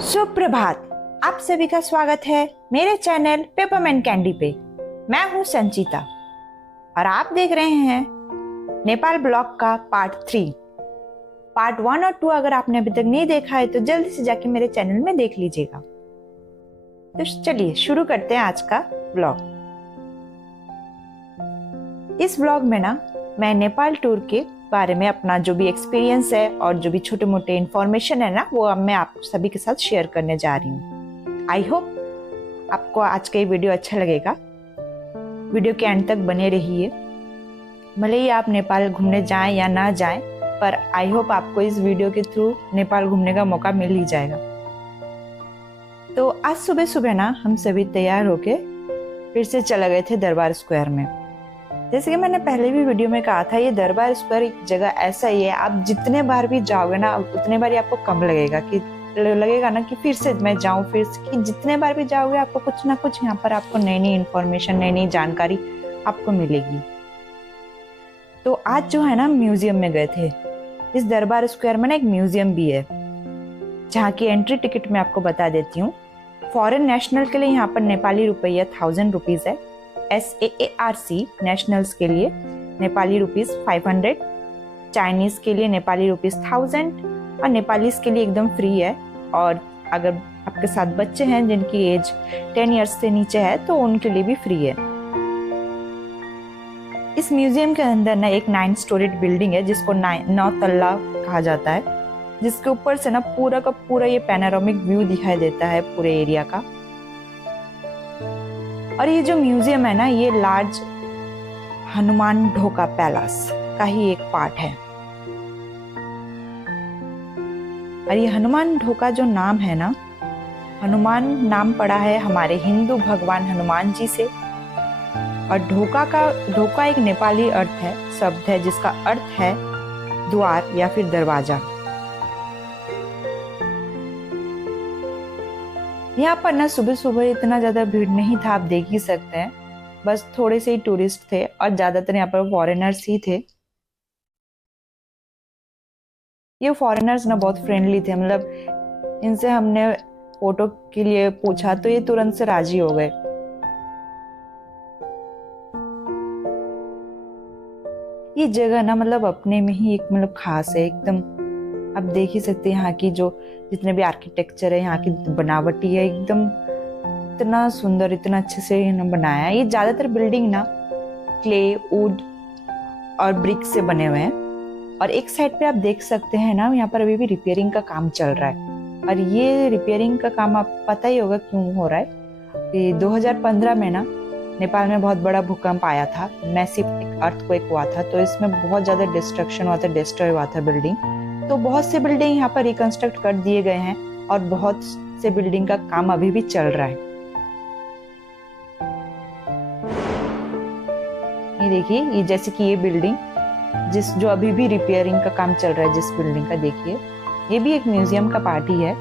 सुप्रभात। आप सभी का स्वागत है मेरे चैनल पेपरमेंट कैंडी पे। मैं हूँ संचिता और आप देख रहे हैं नेपाल ब्लॉग का पार्ट 3। पार्ट 1 और 2 अगर आपने अभी तक नहीं देखा है तो जल्दी से जाके मेरे चैनल में देख लीजिएगा। तो चलिए शुरू करते हैं आज का ब्लॉग। इस ब्लॉग में ना मैं नेपाल टूर के बारे में अपना जो भी एक्सपीरियंस है और जो भी छोटे मोटे इंफॉर्मेशन है ना वो अब मैं आप सभी के साथ शेयर करने जा रही हूँ। आई होप आपको आज का ये वीडियो अच्छा लगेगा। वीडियो के एंड तक बने रहिए। भले ही आप नेपाल घूमने जाएं या ना जाएं, पर आई होप आपको इस वीडियो के थ्रू नेपाल घूमने का मौका मिल ही जाएगा। तो आज सुबह सुबह ना हम सभी तैयार होके फिर से चले गए थे दरबार स्क्वायर में। जैसे कि मैंने पहले भी वीडियो में कहा था, ये दरबार स्क्वायर एक जगह ऐसा ही है, आप जितने बार भी जाओगे ना उतने बार ही आपको कम लगेगा कि फिर से मैं जाऊं, फिर से कि जितने बार भी जाओगे आपको कुछ ना कुछ यहाँ पर आपको नई नई इन्फॉर्मेशन, नई नई जानकारी आपको मिलेगी। तो आज जो है ना म्यूजियम में गए थे। इस दरबार स्क्वायर में ना एक म्यूजियम भी है जहाँ की एंट्री टिकट मैं आपको बता देती हूँ। फॉरेन नेशनल के लिए यहाँ पर नेपाली रुपया 1000 रुपीज है। SAARC नेशनल्स के लिए नेपाली रुपीज 500, चाइनीज के लिए नेपाली रुपीज 1000 और नेपालीज के लिए एकदम फ्री है। और अगर आपके साथ बच्चे हैं जिनकी एज 10 इयर्स से नीचे है तो उनके लिए भी फ्री है। इस म्यूजियम के अंदर ना एक 9 स्टोरीड बिल्डिंग है जिसको 9 तल्ला कहा जाता है, जिसके ऊपर से ना पूरा का पूरा ये पैनोरामिक व्यू दिखाई देता है पूरे एरिया का। और ये जो म्यूजियम है ना ये लार्ज हनुमान ढोका पैलेस का ही एक पार्ट है। और ये हनुमान ढोका जो नाम है ना, हनुमान नाम पड़ा है हमारे हिंदू भगवान हनुमान जी से। और ढोका एक नेपाली अर्थ है, शब्द है जिसका अर्थ है द्वार या फिर दरवाजा। यहाँ पर ना सुबह सुबह इतना ज्यादा भीड़ नहीं था, आप देख ही सकते हैं। बस थोड़े से ही टूरिस्ट थे और ज्यादातर यहाँ पर फॉरेनर्स ही थे। ये फॉरेनर्स ना बहुत फ्रेंडली थे, मतलब इनसे हमने फोटो के लिए पूछा तो ये तुरंत से राजी हो गए। ये जगह ना मतलब अपने में ही एक मतलब खास है एकदम। आप देख ही सकते हैं यहाँ की जो जितने भी आर्किटेक्चर है, यहाँ की बनावटी है एकदम इतना सुंदर, इतना अच्छे से इन्होंने बनाया है। ये ज्यादातर बिल्डिंग ना क्ले, वुड और ब्रिक से बने हुए हैं। और एक साइड पे आप देख सकते हैं ना यहाँ पर अभी भी रिपेयरिंग का काम चल रहा है। और ये रिपेयरिंग का काम आप पता ही होगा क्यों हो रहा है कि 2015 में ना नेपाल में बहुत बड़ा भूकंप आया था, मैसिव अर्थक्वेक हुआ था। तो इसमें बहुत ज्यादा डिस्ट्रक्शन हुआ था, डिस्ट्रॉय हुआ था बिल्डिंग। तो बहुत से बिल्डिंग यहाँ पर रिकंस्ट्रक्ट कर दिए गए हैं और बहुत से बिल्डिंग का काम अभी भी चल रहा है। ये देखिए, ये जैसे कि ये बिल्डिंग जो अभी भी रिपेयरिंग का काम चल रहा है, जिस बिल्डिंग का देखिए, ये भी एक म्यूजियम का पार्ट ही है।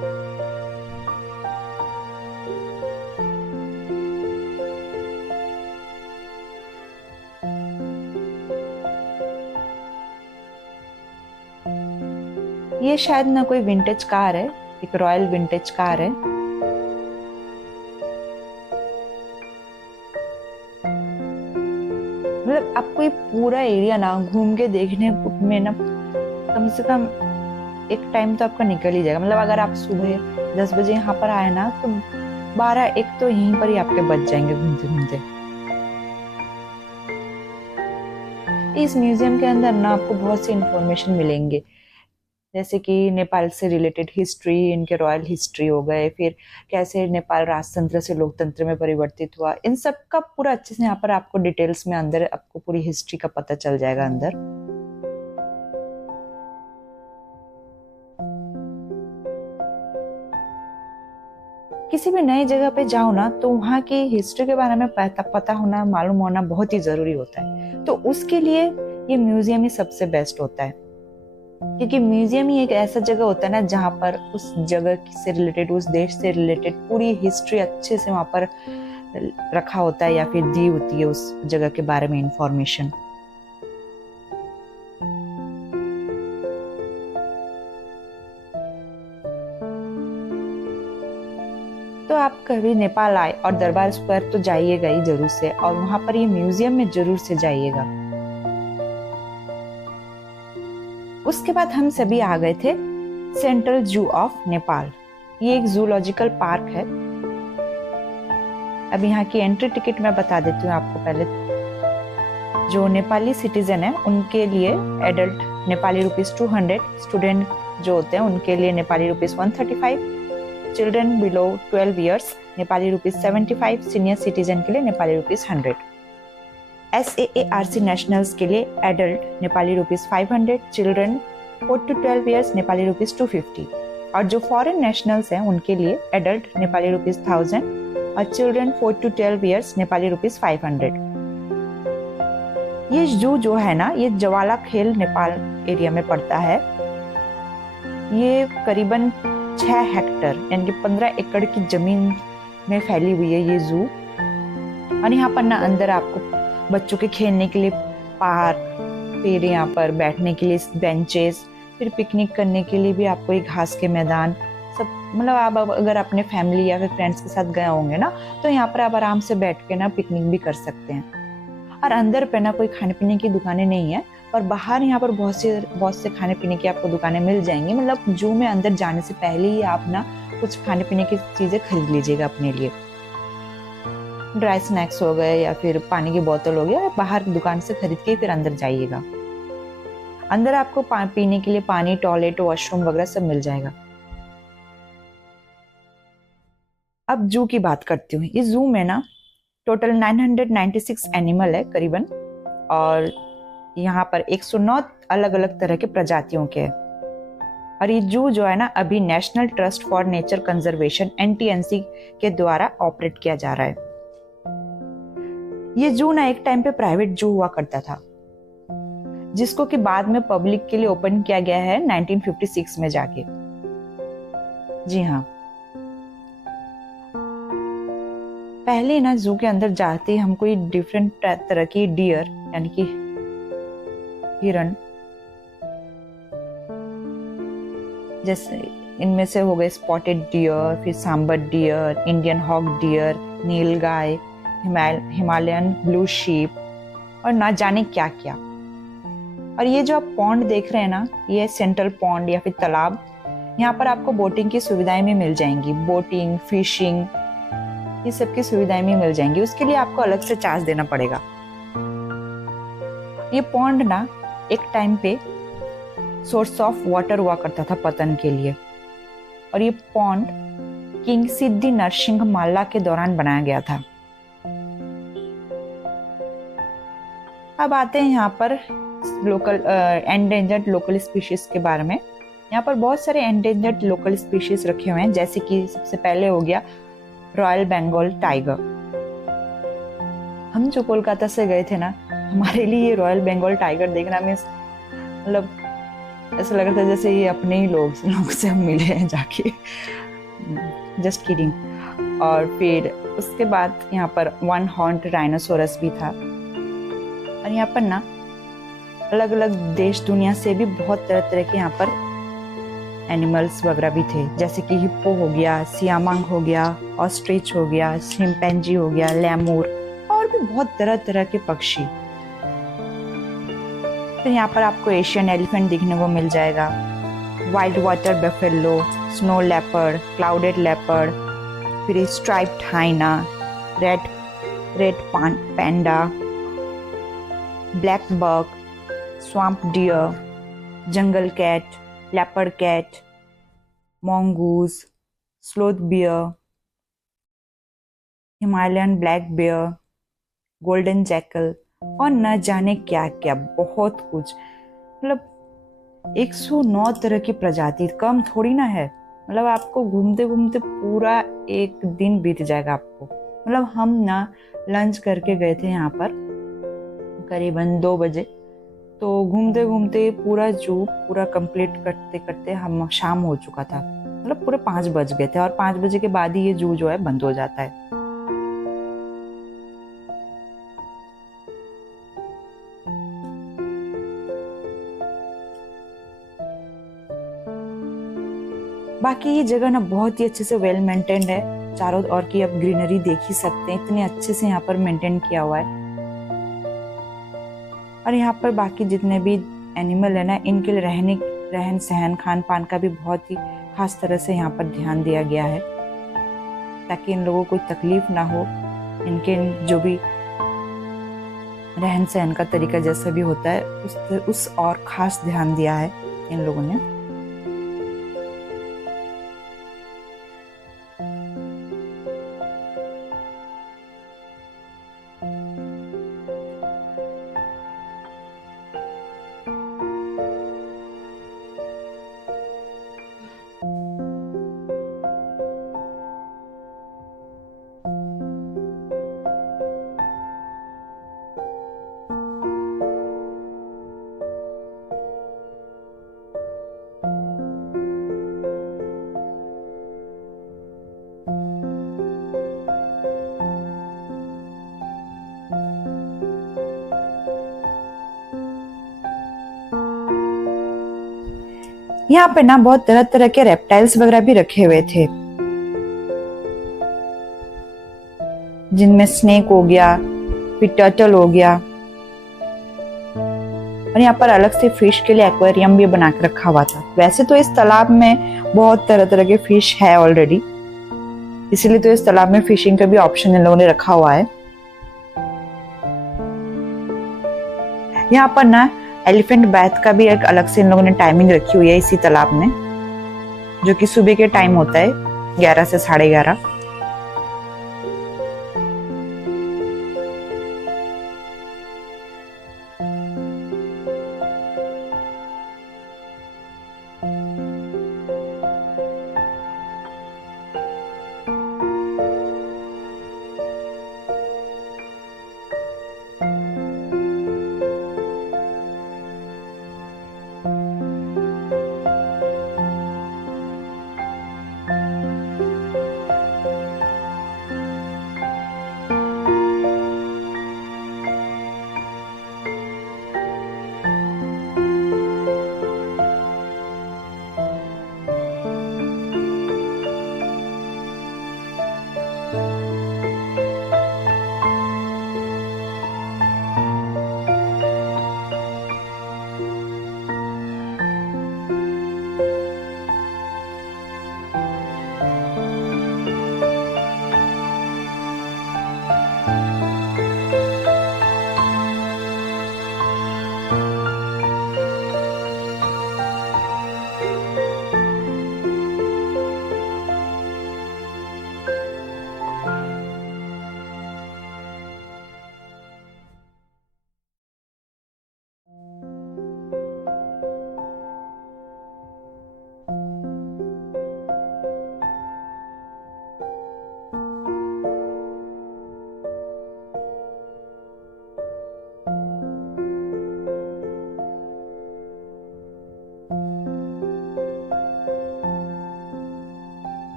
ये शायद ना कोई विंटेज कार है, एक रॉयल विंटेज कार है। मतलब आपको ये पूरा एरिया ना घूम के देखने में ना कम से कम एक टाइम तो आपका निकल ही जाएगा। मतलब अगर आप सुबह 10 बजे यहाँ पर आए ना तो 12-1 तो यहीं पर ही आपके बच जाएंगे घूमते घूमते। इस म्यूजियम के अंदर ना आपको बहुत सी इंफॉर्मेशन मिलेंगे, जैसे कि नेपाल से रिलेटेड हिस्ट्री, इनके रॉयल हिस्ट्री हो गए, फिर कैसे नेपाल राजतंत्र से लोकतंत्र में परिवर्तित हुआ, इन सब का पूरा अच्छे से यहाँ पर आपको डिटेल्स में अंदर आपको पूरी हिस्ट्री का पता चल जाएगा अंदर। किसी भी नई जगह पे जाओ ना तो वहाँ की हिस्ट्री के बारे में पता होना, मालूम होना बहुत ही जरूरी होता है। तो उसके लिए ये म्यूजियम ही सबसे बेस्ट होता है, क्योंकि म्यूजियम ही एक ऐसा जगह होता है ना जहाँ पर उस जगह से रिलेटेड, उस देश से रिलेटेड पूरी हिस्ट्री अच्छे से वहाँ पर रखा होता है या फिर दी होती है उस जगह के बारे में इंफॉर्मेशन। तो आप कभी नेपाल आए और दरबार स्क्वायर तो जाइएगा ही जरूर से, और वहां पर ये म्यूजियम में जरूर से जाइएगा। उसके बाद हम सभी आ गए थे सेंट्रल जू ऑफ नेपाल। ये एक जूलॉजिकल पार्क है। अब यहाँ की एंट्री टिकट मैं बता देती हूँ आपको। पहले जो नेपाली सिटीजन है उनके लिए एडल्ट नेपाली रुपीज 200, स्टूडेंट जो होते हैं उनके लिए Nepali rupees 135, children below 12 years Nepali rupees 75, senior citizen के लिए नेपाली रुपीज 100। SAARC नेशनल्स के लिए adult Nepali rupees 500, children 4 to 12 years Nepali rupees 250, और जो फॉरेन नेशनल्स हैं उनके लिए एडल्ट नेपाली रुपीज 1000 और children 4 to 12 years Nepali rupees 500। ये जू जो है ना, ये जवाला खेल नेपाल एरिया में पड़ता है। ये करीबन 6 हेक्टर यानी कि 15 एकड़ की जमीन में फैली हुई है ये जू। और यहाँ पर ना अंदर आपको बच्चों के खेलने के लिए पार्क, फिर यहाँ पर बैठने के लिए बेंचेस, फिर पिकनिक करने के लिए भी आपको एक घास के मैदान, सब मतलब आप अगर अपने फैमिली या फिर फ्रेंड्स के साथ गए होंगे ना तो यहाँ पर आप आराम से बैठ के ना पिकनिक भी कर सकते हैं। और अंदर पे ना कोई खाने पीने की दुकानें नहीं है, पर बाहर यहाँ पर बहुत से खाने पीने की आपको दुकानें मिल जाएंगी। मतलब जू में अंदर जाने से पहले ही आप ना कुछ खाने पीने की चीजें खरीद लीजिएगा अपने लिए। ड्राई स्नैक्स हो गए या फिर पानी की बोतल हो गया, बाहर दुकान से खरीद के फिर अंदर जाइएगा। अंदर आपको पीने के लिए पानी, टॉयलेट, वॉशरूम वगैरह सब मिल जाएगा। अब जू की बात करती हूँ। इस जू में ना टोटल 996 एनिमल है करीबन, और यहाँ पर 109 अलग अलग तरह के प्रजातियों के हैं। और ये जू जो है ना अभी national trust for nature conservation NTNC के द्वारा ऑपरेट किया जा रहा है। ये जू ना एक टाइम पे प्राइवेट जू हुआ करता था, जिसको कि बाद में पब्लिक के लिए ओपन किया गया है 1956 में जाके। जी हाँ, पहले ना जू के अंदर जाते ही हमको ये डिफरेंट तरह की डियर यानी कि हिरण, जैसे इनमें से हो गए स्पॉटेड डियर, फिर sambar deer, Indian hog deer, nilgai, Himalayan blue sheep और ना जाने क्या क्या। और ये जो आप पॉन्ड देख रहे हैं ना, ये सेंट्रल पॉन्ड या फिर तालाब, यहाँ पर आपको बोटिंग की सुविधाएं भी मिल जाएंगी। बोटिंग, फिशिंग, ये सब की सुविधाएं भी मिल जाएंगी। उसके लिए आपको अलग से चार्ज देना पड़ेगा। ये पॉन्ड ना एक टाइम पे सोर्स ऑफ वाटर हुआ करता था पतन के लिए, और ये पॉन्ड किंग सिद्धि नरसिंह माला के दौरान बनाया गया था। अब आते हैं यहाँ पर लोकल एंडेंजर्ड लोकल स्पीशीज के बारे में। यहाँ पर बहुत सारे एंडेंजर्ड लोकल स्पीशीज रखे हुए हैं, जैसे कि सबसे पहले हो गया रॉयल बंगाल टाइगर। हम जो कोलकाता से गए थे ना, हमारे लिए ये रॉयल बंगाल टाइगर देखना मीन्स मतलब ऐसा लग रहा था जैसे ये अपने ही लोग से हम मिले हैं जाके। Just kidding. और फिर उसके बाद यहाँ पर 1 हॉर्न्ड राइनोसोरस भी था। और यहाँ पर ना अलग अलग देश दुनिया से भी बहुत तरह तरह के यहाँ पर एनिमल्स वगैरह भी थे, जैसे कि हिप्पो हो गया, सियामांग हो गया, ऑस्ट्रिच हो गया, शिम्पैंजी हो गया, लेमूर, और भी बहुत तरह तरह के पक्षी। फिर यहाँ पर आपको एशियन एलिफेंट देखने को मिल जाएगा, wild water buffalo, snow leopard, clouded leopard, फिर striped hyena, red panda, black buck, swamp deer, jungle cat, leopard cat, mongoose, sloth bear, Himalayan black bear, golden jackal, और न जाने क्या क्या, बहुत कुछ। मतलब 109 तरह की प्रजाति, कम थोड़ी ना है। मतलब आपको घूमते घूमते पूरा एक दिन बीत जाएगा आपको। मतलब हम ना लंच करके गए थे यहाँ पर करीबन 2 बजे, तो घूमते घूमते पूरा जू पूरा कंप्लीट करते करते हम शाम हो चुका था। मतलब पूरे 5 बज गए थे, और 5 बजे के बाद ही ये जू जो है बंद हो जाता है। बाकी ये जगह ना बहुत ही अच्छे से वेल मेंटेन्ड है। चारों ओर की आप ग्रीनरी देख ही सकते हैं, इतने अच्छे से यहाँ पर मेंटेन किया हुआ है। और यहाँ पर बाकी जितने भी एनिमल है ना, इनके लिए रहन सहन खान पान का भी बहुत ही खास तरह से यहाँ पर ध्यान दिया गया है, ताकि इन लोगों को कोई तकलीफ ना हो। इनके जो भी रहन सहन का तरीका जैसा भी होता है, उस और खास ध्यान दिया है इन लोगों ने। यहाँ पे ना बहुत तरह तरह के रेप्टाइल्स वगैरह भी रखे हुए थे, जिनमें स्नेक हो गया, फिर टर्टल हो गया, और यहाँ पर अलग से फिश के लिए एक्वेरियम भी बना के रखा हुआ था। वैसे तो इस तालाब में बहुत तरह तरह के फिश है ऑलरेडी, इसीलिए तो इस तालाब में फिशिंग का भी ऑप्शन इन लोगों ने रखा हुआ है। यहाँ पर ना एलिफेंट बैथ का भी एक अलग से इन लोगों ने टाइमिंग रखी हुई है इसी तालाब में, जो कि सुबह के टाइम होता है 11 से 11:30।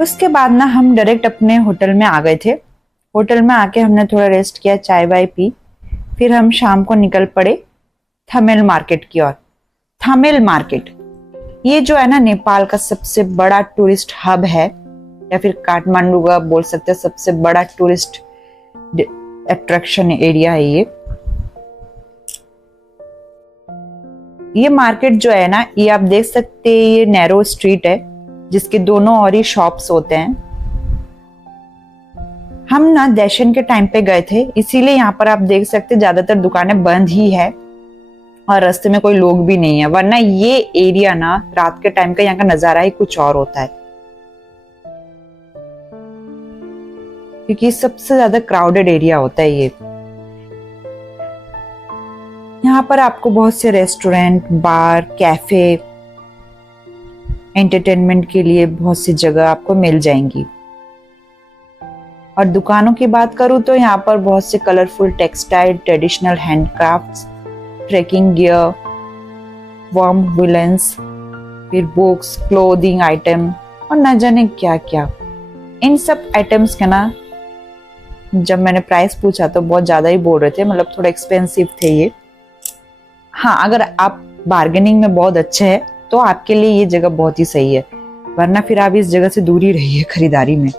उसके बाद ना हम डायरेक्ट अपने होटल में आ गए थे। होटल में आके हमने थोड़ा रेस्ट किया, चाय वाय पी, फिर हम शाम को निकल पड़े थमेल मार्केट की ओर। थमेल मार्केट ये जो है ना नेपाल का सबसे बड़ा टूरिस्ट हब है, या फिर काठमांडू का बोल सकते हैं सबसे बड़ा टूरिस्ट अट्रैक्शन एरिया है ये मार्केट जो है ना, ये आप देख सकते हैं, ये नैरो स्ट्रीट है जिसके दोनों ओर ही शॉप्स होते हैं। हम ना दर्शन के टाइम पे गए थे, इसीलिए यहाँ पर आप देख सकते ज्यादातर दुकानें बंद ही है और रास्ते में कोई लोग भी नहीं है, वरना ये एरिया ना रात के टाइम का यहाँ का नजारा ही कुछ और होता है, क्योंकि सबसे ज्यादा क्राउडेड एरिया होता है ये। यहाँ पर आपको बहुत से रेस्टोरेंट, बार, कैफे, एंटरटेनमेंट के लिए बहुत सी जगह आपको मिल जाएंगी। और दुकानों की बात करूँ तो यहाँ पर बहुत से colourful textile, traditional handicrafts, trekking gear, warm woollens, फिर बुक्स, क्लोथिंग आइटम और न जाने क्या क्या। इन सब आइटम्स का ना जब मैंने प्राइस पूछा तो बहुत ज्यादा ही बोल रहे थे, मतलब थोड़ा एक्सपेंसिव थे ये। हाँ, अगर आप बार्गेनिंग में बहुत अच्छे हैं तो आपके लिए ये जगह बहुत ही सही है, वरना फिर आप इस जगह से दूर ही रहिए खरीदारी में।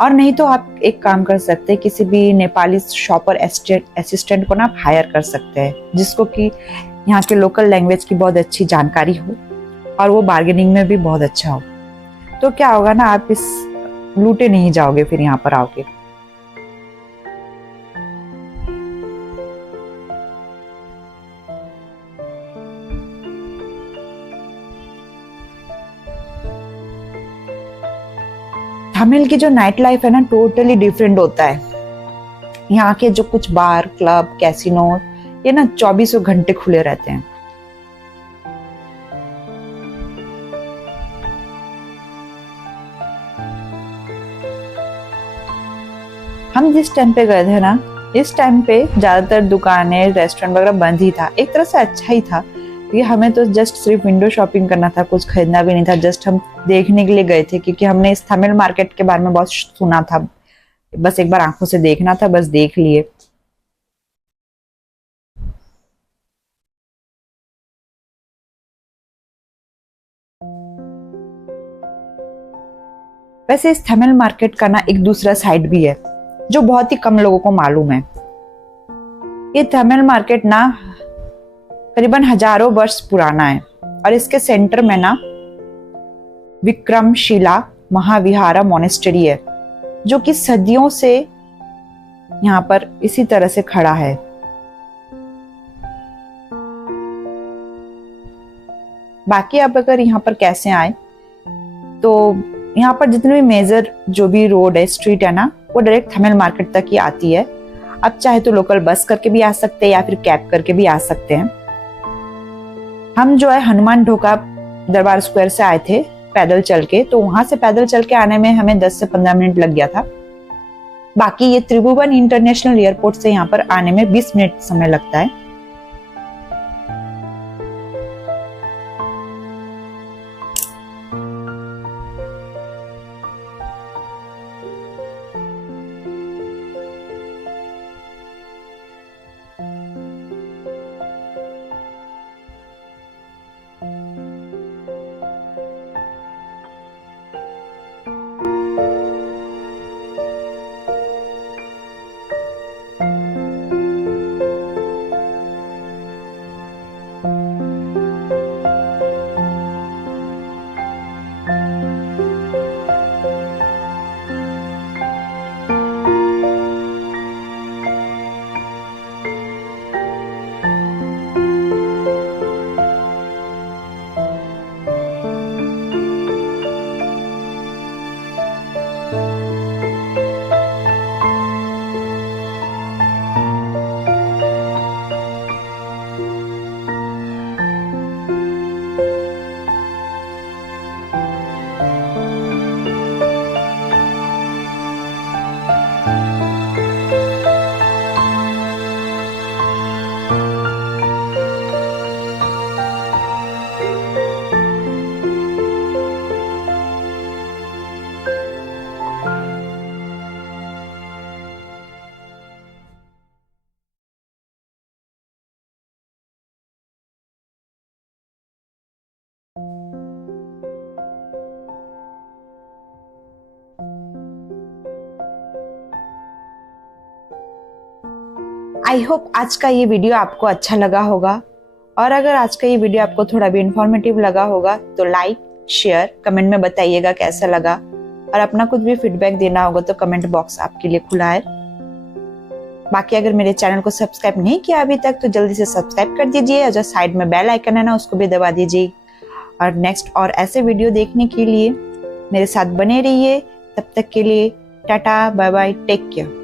और नहीं तो आप एक काम कर सकते हैं, किसी भी नेपाली शॉपर असिस्टेंट को ना आप हायर कर सकते हैं, जिसको कि यहाँ के लोकल लैंग्वेज की बहुत अच्छी जानकारी हो और वो बार्गेनिंग में भी बहुत अच्छा हो। तो क्या होगा ना, आप इस लूटे नहीं जाओगे फिर यहाँ पर आओगे। तमिल की जो नाइट लाइफ है ना टोटली डिफरेंट होता है। यहाँ के जो कुछ बार, क्लब, कैसीनो ये ना 24 घंटे खुले रहते हैं। हम जिस टाइम पे गए थे ना, इस टाइम पे ज्यादातर दुकानें, रेस्टोरेंट वगैरह बंद ही था। एक तरह से अच्छा ही था, क्योंकि हमें तो जस्ट सिर्फ विंडो शॉपिंग करना था, कुछ खरीदना भी नहीं था, जस्ट हम देखने के लिए गए थे, क्योंकि हमने इस तमिल मार्केट के बारे में बहुत सुना था, बस एक बार आंखों से देखना था, बस देख लिए। वैसे इस तमिल मार्केट का ना एक दूसरा साइड भी है जो बहुत ही कम लोगों को मालूम है। ये तमिल मार्केट ना करीबन हजारों वर्ष पुराना है और इसके सेंटर में ना विक्रमशिला महाविहारा मोनेस्ट्री है, जो कि सदियों से यहाँ पर इसी तरह से खड़ा है। बाकी आप अगर यहाँ पर कैसे आए, तो यहाँ पर जितने भी मेजर जो भी रोड है, स्ट्रीट है ना, वो डायरेक्ट तमिल मार्केट तक ही आती है। आप चाहे तो लोकल बस करके भी आ सकते हैं या फिर कैब करके भी आ सकते हैं। हम जो है हनुमान ढोका दरबार स्क्वायर से आए थे पैदल चल के, तो वहां से पैदल चल के आने में हमें 10 से 15 मिनट लग गया था। बाकी ये त्रिभुवन इंटरनेशनल एयरपोर्ट से यहाँ पर आने में 20 मिनट समय लगता है। आई होप आज का ये वीडियो आपको अच्छा लगा होगा, और अगर आज का ये वीडियो आपको थोड़ा भी इंफॉर्मेटिव लगा होगा तो लाइक, शेयर, कमेंट में बताइएगा कैसा लगा, और अपना कुछ भी फीडबैक देना होगा तो कमेंट बॉक्स आपके लिए खुला है। बाकी अगर मेरे चैनल को सब्सक्राइब नहीं किया अभी तक तो जल्दी से सब्सक्राइब कर दीजिए, और जो साइड में बेल आइकन है ना उसको भी दबा दीजिए। और नेक्स्ट और ऐसे वीडियो देखने के लिए मेरे साथ बने रहिए। तब तक के लिए tata, bye bye, take care.